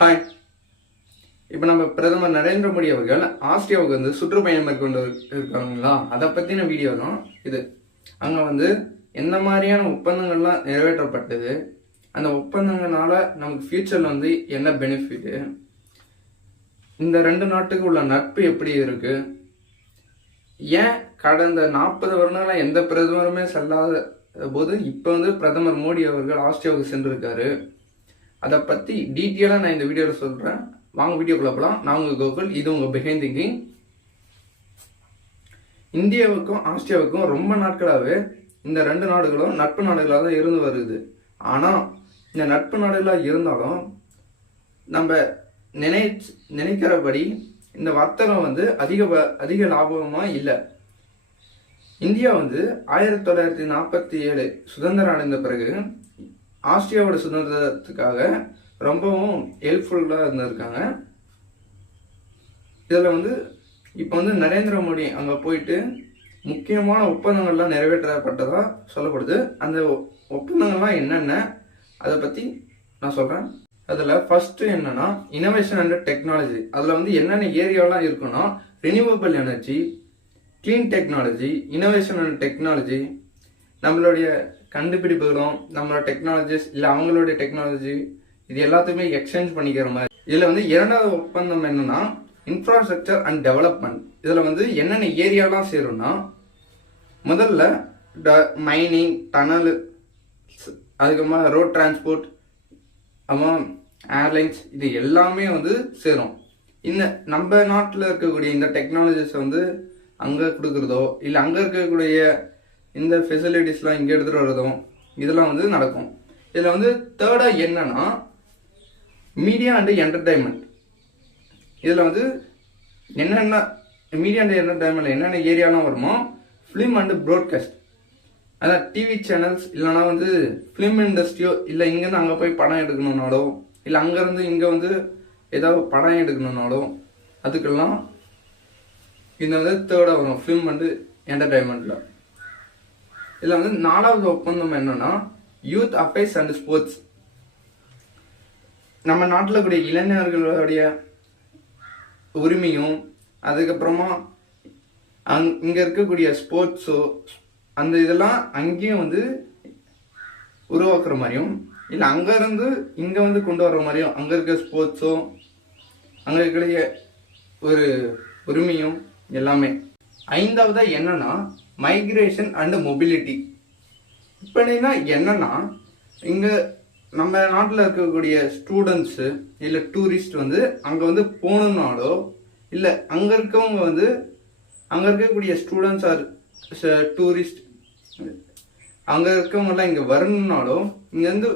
Hi இப்போ நம்ம பிரதமர் நரேந்திர மோடி அவர்கள் ஆஸ்திரியாவுக்கு வந்து சுற்றுப்பயணம் மேற்கொண்டு இருக்காங்களா? அதை பற்றின வீடியோ தான் இது. அங்கே வந்து எந்த மாதிரியான ஒப்பந்தங்கள்லாம் நிறைவேற்றப்பட்டது? அந்த ஒப்பந்தங்களால நமக்கு ஃபியூச்சரில் வந்து என்ன பெனிஃபிட்டு இந்த ரெண்டு நாட்டுக்கு உள்ள நட்பு எப்படி இருக்கு? ஏன் கடந்த நாற்பது வருடங்களாக எந்த பிரதமருமே செல்லாத போது இப்போ வந்து பிரதமர் மோடி அவர்கள் ஆஸ்திரியாவுக்கு சென்றிருக்காரு? அதை பற்றி டீட்டெயிலாக நான் இந்த வீடியோவில் சொல்கிறேன் வாங்க வீடியோக்குள்ள போகலாம் நான் உங்கள் கோகுல் இது உங்கள் பிஹைண்ட் திங்கிங் இந்தியாவுக்கும் ஆஸ்திரியாவுக்கும் ரொம்ப நாட்களாகவே இந்த ரெண்டு நாடுகளும் நட்பு நாடுகளாக தான் இருந்து வருது. ஆனால் இந்த நட்பு நாடுகளாக இருந்தாலும் நம்ம நினை நினைக்கிறபடி இந்த வர்த்தகம் வந்து அதிக வ- அதிக லாபமாக இல்லை. இந்தியா வந்து ஆயிரத்தி தொள்ளாயிரத்தி நாற்பத்தி ஏழு சுதந்திரம் அடைந்த பிறகு ஆஸ்திரியாவோட சுதந்திரத்துக்காக ரொம்பவும் ஹெல்ப்ஃபுல்லாக இருந்திருக்காங்க. இதில் வந்து இப்போ வந்து நரேந்திர மோடி அங்கே போயிட்டு முக்கியமான ஒப்பந்தங்கள்லாம் நிறைவேற்றப்பட்டதாக சொல்லப்படுது. அந்த ஒப்பந்தங்கள்லாம் என்னென்ன அதை பற்றி நான் சொல்கிறேன் அதில் ஃபஸ்ட்டு என்னன்னா இனோவேஷன் அண்ட் டெக்னாலஜி அதில் வந்து என்னென்ன ஏரியாலாம் இருக்குன்னா renewable energy clean technology innovation and technology நம்மளுடைய கண்டுபிடிப்புகளும் நம்மளோட டெக்னாலஜிஸ் இல்லை அவங்களுடைய டெக்னாலஜி இது எல்லாத்தையுமே எக்ஸ்சேஞ்ச் பண்ணிக்கிற மாதிரி. இதில் வந்து இரண்டாவது ஒப்பந்தம் என்னன்னா இன்ஃப்ராஸ்ட்ரக்சர் அண்ட் டெவலப்மெண்ட் இதில் வந்து என்னென்ன ஏரியாலாம் சேரும்னா முதல்ல மைனிங் டனல் அதுக்கப்புறமா ரோட் டிரான்ஸ்போர்ட் அப்புறம் ஏர்லைன்ஸ் இது எல்லாமே வந்து சேரும். இந்த நம்ம நாட்டில் இருக்கக்கூடிய இந்த டெக்னாலஜிஸ் வந்து அங்கே கொடுக்குறதோ இல்லை அங்கே இருக்கக்கூடிய இந்த ஃபெசிலிட்டிஸ்லாம் இங்கே எடுத்துகிட்டு வரதோ இதெல்லாம் வந்து நடக்கும். இதில் வந்து தேர்டாக என்னன்னா மீடியா அண்டு என்டர்டைன்மெண்ட் இதில் வந்து என்னென்ன மீடியா அண்ட் என்டர்டைன்மெண்ட் என்னென்ன ஏரியாலாம் வருமோ ஃபிலிம் அண்டு ப்ராட்காஸ்ட் அதான் டிவி சேனல்ஸ் இல்லைனா வந்து ஃபிலிம் இண்டஸ்ட்ரியோ இல்லை இங்கேருந்து அங்கே போய் படம் எடுக்கணுனாலோ இல்லை அங்கேருந்து இங்கே வந்து ஏதாவது படம் எடுக்கணுன்னாலோ அதுக்கெல்லாம் இந்த வந்து தேர்டாக வரும் ஃபிலிம் அண்டு என்டர்டைன்மெண்ட்டில் இதில் வந்து நாலாவது ஒப்பந்தம் என்னன்னா யூத் அஃபேர்ஸ் அண்ட் ஸ்போர்ட்ஸ் நம்ம நாட்டில் கூடிய இளைஞர்களுடைய உரிமையும் அதுக்கப்புறமா அங் இங்கே இருக்கக்கூடிய ஸ்போர்ட்ஸோ அந்த இதெல்லாம் அங்கேயும் வந்து உருவாக்குற மாதிரியும் இல்லை அங்கேருந்து இங்கே வந்து கொண்டு வர மாதிரியும் அங்கே இருக்க ஸ்போர்ட்ஸோ அங்கே இருக்கக்கூடிய ஒரு உரிமையும் எல்லாமே. ஐந்தாவதாக என்னன்னா மைக்ரேஷன் அண்டு மொபிலிட்டி இப்படின்னா என்னன்னா இங்கே நம்ம நாட்டில் இருக்கக்கூடிய ஸ்டூடெண்ட்ஸு இல்லை டூரிஸ்ட் வந்து அங்கே வந்து போகணுன்னாலோ இல்லை அங்கே இருக்கவங்க வந்து அங்கே இருக்கக்கூடிய ஸ்டூடெண்ட்ஸ் ஆர் டூரிஸ்ட் அங்கே இருக்கவங்கெல்லாம் இங்கே வரணுன்னாலும் இங்கேருந்து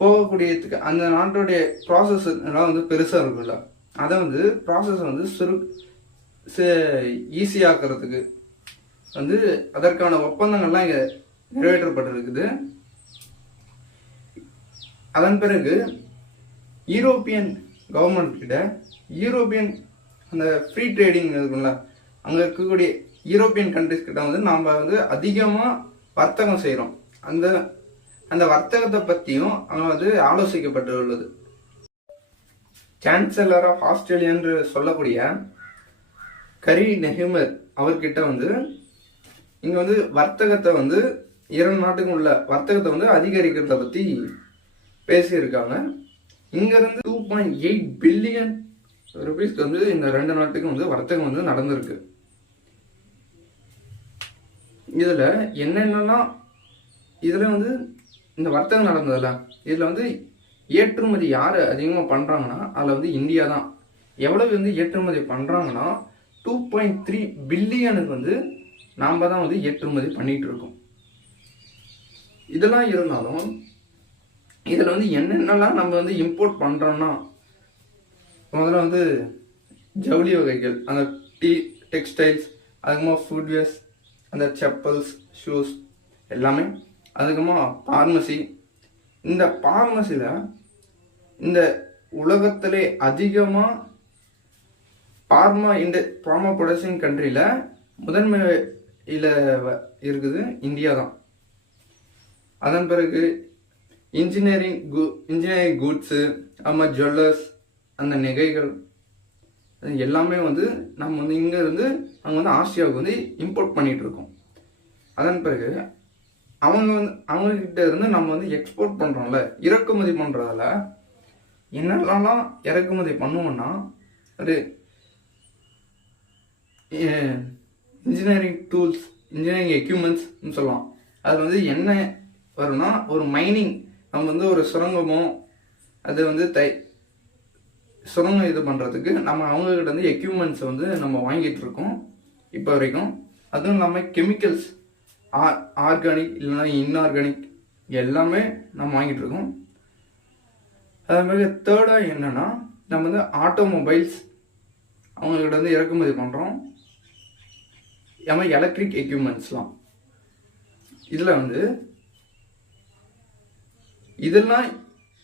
போகக்கூடியதுக்கு அந்த நாட்டுடைய ப்ராசஸ் எல்லாம் வந்து பெருசாக இருக்குல்ல அதை வந்து ப்ராசஸ் வந்து சுரு ஈஸியாக்குறதுக்கு வந்து அதற்கான ஒப்பந்தங்கள்லாம் இங்கே நிறைவேற்றப்பட்டிருக்குது. அதன் பிறகு யூரோப்பியன் கவர்மெண்ட் கிட்ட யூரோப்பியன் அந்த ஃப்ரீ ட்ரேடிங் இருக்கும்ல அங்கே இருக்கக்கூடிய யூரோப்பியன் கண்ட்ரிஸ் கிட்ட வந்து நாம் வந்து அதிகமாக வர்த்தகம் செய்கிறோம் அந்த அந்த வர்த்தகத்தை பற்றியும் அங்கே வந்து ஆலோசிக்கப்பட்டுள்ளது. சான்சலர் ஆஃப் ஆஸ்திரேலியா என்று சொல்லக்கூடிய கரி நெஹிமர் அவர்கிட்ட வந்து இங்கே வந்து வர்த்தகத்தை வந்து இரண்டு நாட்டுக்கும் உள்ள வர்த்தகத்தை வந்து அதிகரிக்கிறத பற்றி பேசியிருக்காங்க. இங்கேருந்து டூ பாயிண்ட் எயிட் பில்லியன் ருபீஸ்க்கு வந்து இந்த ரெண்டு நாட்டுக்கும் வந்து வர்த்தகம் வந்து நடந்திருக்கு. இதில் என்னென்னலாம் இதில் வந்து இந்த வர்த்தகம் நடந்ததில்ல இதில் வந்து ஏற்றுமதி யார் அதிகமாக பண்ணுறாங்கன்னா அதில் வந்து இந்தியா தான். எவ்வளவு வந்து ஏற்றுமதி பண்ணுறாங்கன்னா டூ பாயிண்ட் த்ரீ பில்லியனுக்கு வந்து நாம் தான் வந்து ஏற்றுமதி பண்ணிகிட்டு இருக்கோம். இதெல்லாம் இருந்தாலும் இதில் வந்து என்னென்னலாம் நம்ம வந்து இம்போர்ட் பண்ணுறோம்னா முதல்ல வந்து ஜவுளி வகைகள் அந்த டீ டெக்ஸ்டைல்ஸ் அதுக்கப்புறமா ஃபுட்வேர்ஸ் அந்த செப்பல்ஸ் ஷூஸ் எல்லாமே அதுக்கப்புறமா பார்மசி இந்த பார்மசியில் இந்த உலகத்திலே அதிகமாக பார்மா இந்த ஃபார்மா ப்ரொடக்ஷன் கண்ட்ரியில் முதன்மை முதன்மையில் இருக்குது. இந்தியா தான். அதன் பிறகு இன்ஜினியரிங் கு இன்ஜினியரிங் கூட்ஸு ஆமாம் ஜுவல்லர்ஸ் அந்த நெகைகள் எல்லாமே வந்து நம்ம வந்து இங்கேருந்து இருந்து அங்கே வந்து ஆசியாவுக்கு வந்து இம்போர்ட் பண்ணிகிட்டு இருக்கோம் அதன் பிறகு அவங்க வந்து அவங்கக்கிட்ட இருந்து நம்ம வந்து எக்ஸ்போர்ட் பண்ணுறோம்ல இறக்குமதி பண்ணுறதால என்னெல்லாம் இறக்குமதி பண்ணுவோன்னா ஒரு இன்ஜினியரிங் டூல்ஸ் இன்ஜினியரிங் எக்யூப்மெண்ட்ஸ்னு சொல்லலாம் அது வந்து என்ன வரும்னா ஒரு மைனிங் நம்ம வந்து ஒரு சுரங்கமோ அது வந்து தை சுரங்கம் இது பண்ணுறதுக்கு நம்ம அவங்க வந்து எக்யூப்மெண்ட்ஸ் வந்து நம்ம வாங்கிட்டு இருக்கோம் இப்போ வரைக்கும். அதுவும் இல்லாமல் கெமிக்கல்ஸ் ஆர் ஆர்கானிக் இல்லைன்னா இன்ஆர்கானிக் எல்லாமே நம்ம வாங்கிட்டு இருக்கோம். அதே மாதிரி தேர்டாக என்னென்னா நம்ம வந்து ஆட்டோமொபைல்ஸ் அவங்கக்கிட்ட வந்து இறக்குமதி பண்ணுறோம் ஏமா எலக்ட்ரிக் எக்யூப்மெண்ட்ஸ்லாம் இதில் வந்து இதெல்லாம்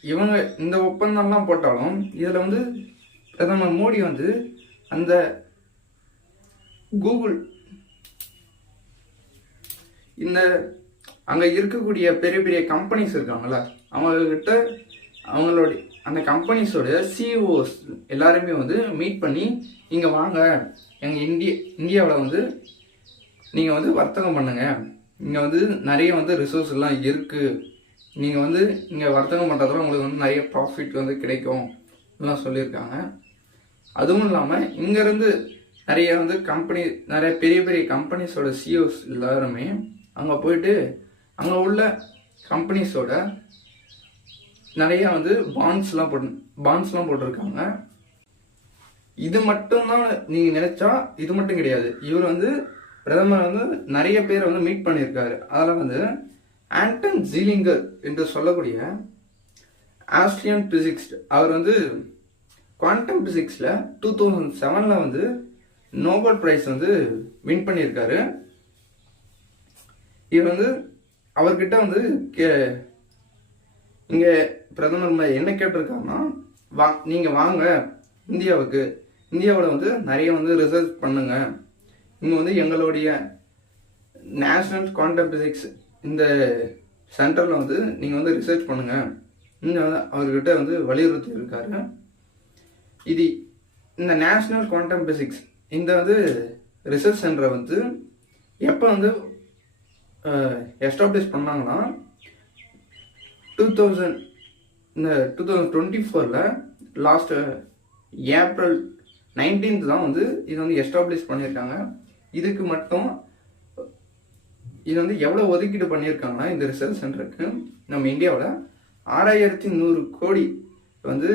இவங்க இந்த ஒப்பந்தம்லாம் போட்டாலும் இதில் வந்து பிரதமர் மோடி வந்து அந்த கூகுள் இந்த அங்கே இருக்கக்கூடிய பெரிய பெரிய கம்பெனிஸ் இருக்காங்கல்ல அவங்கக்கிட்ட அவங்களுடைய அந்த கம்பெனிஸோட சிஇஓஸ் எல்லாருமே வந்து மீட் பண்ணி இங்கே வாங்க எங்கள் இந்திய இந்தியாவில் வந்து நீங்கள் வந்து வர்த்தகம் பண்ணுங்கள் இங்கே வந்து நிறைய வந்து ரிசோர்ஸ் எல்லாம் இருக்குது நீங்கள் வந்து இங்கே வர்த்தகம் பண்ணுறதுல உங்களுக்கு வந்து நிறைய ப்ராஃபிட் வந்து கிடைக்கும். எல்லாம் சொல்லியிருக்காங்க. அதுவும் இல்லாமல் இங்கேருந்து நிறைய வந்து கம்பெனி நிறைய பெரிய பெரிய கம்பெனிஸோட சிஓஸ் எல்லாருமே அங்கே போயிட்டு அங்கே உள்ள கம்பெனிஸோட நிறைய வந்து பாண்ட்ஸ்லாம் போட்டு பாண்ட்ஸ்லாம் போட்டிருக்காங்க. இது மட்டும்தான் நீங்கள் நினச்சா இது மட்டும் கிடையாது. இவர் வந்து பிரதமர் வந்து நிறைய பேரை வந்து மீட் பண்ணியிருக்காரு. அதில் வந்து ஆண்டன் ஜீலிங்கர் என்று சொல்லக்கூடிய ஆஸ்ட்ரியன் பிசிக்ஸ்ட் அவர் வந்து குவாண்டம் பிசிக்ஸில் டூ தௌசண்ட் செவனில் வந்து நோபல் ப்ரைஸ் வந்து வின் பண்ணியிருக்காரு. இவர் வந்து அவர்கிட்ட வந்து கே இங்கே பிரதமர் என்ன கேட்டிருக்காருன்னா வா நீங்கள் வாங்க இந்தியாவுக்கு இந்தியாவில் வந்து நிறைய வந்து ரிசர்ச் பண்ணுங்கள் இங்கே வந்து எங்களுடைய நேஷ்னல் குவாண்டம் பிசிக்ஸ் இந்த சென்டரில் வந்து நீங்கள் வந்து ரிசர்ச் பண்ணுங்க. இன்னும் வந்து அவர்கிட்ட வந்து வலியுறுத்தி இருக்காரு. இது இந்த நேஷ்னல் குவாண்டம் பிசிக்ஸ் இந்த வந்து ரிசர்ச் சென்டரை வந்து எப்போ வந்து எஸ்டாப்ளிஷ் பண்ணாங்கன்னா டூ தௌசண்ட் இந்த டூ தௌசண்ட் டுவெண்ட்டி ஃபோரில் லாஸ்ட் ஏப்ரல் நைன்டீன்த் தான் வந்து இதை வந்து எஸ்டாப்ளிஷ் பண்ணியிருக்காங்க. இதுக்கு மட்டும் இது வந்து எவ்வளோ ஒதுக்கீடு பண்ணியிருக்காங்கன்னா இந்த ரிசர்ச் சென்டருக்கு நம்ம இந்தியாவில் ஆறாயிரத்தி நூறு கோடி வந்து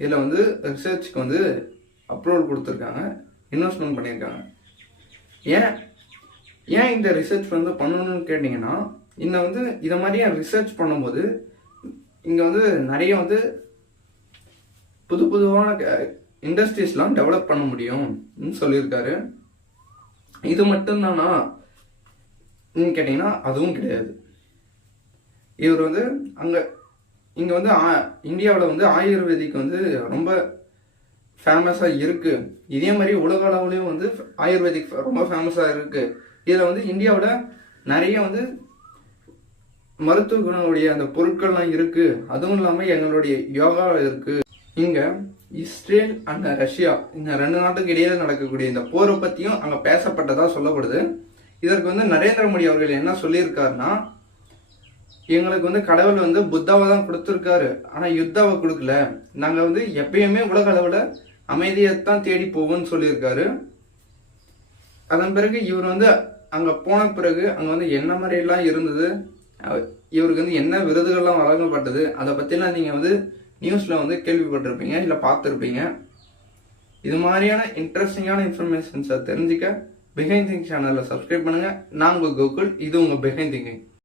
இதில் வந்து ரிசர்ச்சுக்கு வந்து அப்ரூவல் கொடுத்துருக்காங்க இன்வெஸ்ட்மெண்ட் பண்ணியிருக்காங்க. ஏன் ஏன் இந்த ரிசர்ச் வந்து பண்ணணும்னு கேட்டிங்கன்னா இந்த வந்து இதை மாதிரியே ரிசர்ச் பண்ணும்போது இங்கே வந்து நிறைய வந்து புது புதுவான இண்டஸ்ட்ரீஸ்லாம் டெவலப் பண்ண முடியும்னு சொல்லியிருக்காரு. இது மட்டும்தானா? ன்னு கேட்டிங்கன்னா அதுவும் கிடையாது. இவர் வந்து அங்கே இங்கே வந்து இந்தியாவில் வந்து ஆயுர்வேதிக் வந்து ரொம்ப ஃபேமஸாக இருக்குது இதே மாதிரி உலக அளவுலேயும் வந்து ஆயுர்வேதிக் ரொம்ப ஃபேமஸாக இருக்குது இதில் வந்து இந்தியாவில் நிறைய வந்து மருத்துவ குணங்களுடைய அந்த பொருட்கள்லாம் இருக்குது அதுவும் இல்லாமல் எங்களுடைய யோகா இருக்குது இங்கே இஸ்ரேல் அண்ட் ரஷ்யா இந்த ரெண்டு நாட்டுக்கு இடையில நடக்கக்கூடிய இந்த போரை பற்றியும் அங்கே பேசப்பட்டதாக சொல்லப்படுது. இதற்கு வந்து நரேந்திர மோடி அவர்கள் என்ன சொல்லியிருக்காருன்னா எங்களுக்கு வந்து கடவுள் வந்து புத்தாவை தான் கொடுத்துருக்காரு. ஆனால் யுத்தாவை கொடுக்கல. நாங்கள் வந்து எப்பயுமே உலக அளவில் அமைதியைத்தான் தேடி போவோம்னு சொல்லியிருக்காரு. அதன் பிறகு இவர் வந்து அங்கே போன பிறகு அங்கே வந்து என்ன மாதிரி எல்லாம் இருந்தது இவருக்கு வந்து என்ன விருதுகள்லாம் வழங்கப்பட்டது? அதை பற்றிலாம் நீங்கள் வந்து நியூஸில் வந்து கேள்விப்பட்டிருப்பீங்க இல்லை பார்த்துருப்பீங்க. இது மாதிரியான இன்ட்ரெஸ்டிங்கான இன்ஃபர்மேஷன்ஸை தெரிஞ்சுக்க பிஹைண்ட் திங்க் சேனலில் சப்ஸ்கிரைப் பண்ணுங்கள் நான் உங்கள் கோகுல் இது உங்கள் பிஹைண்ட் திங்கிங்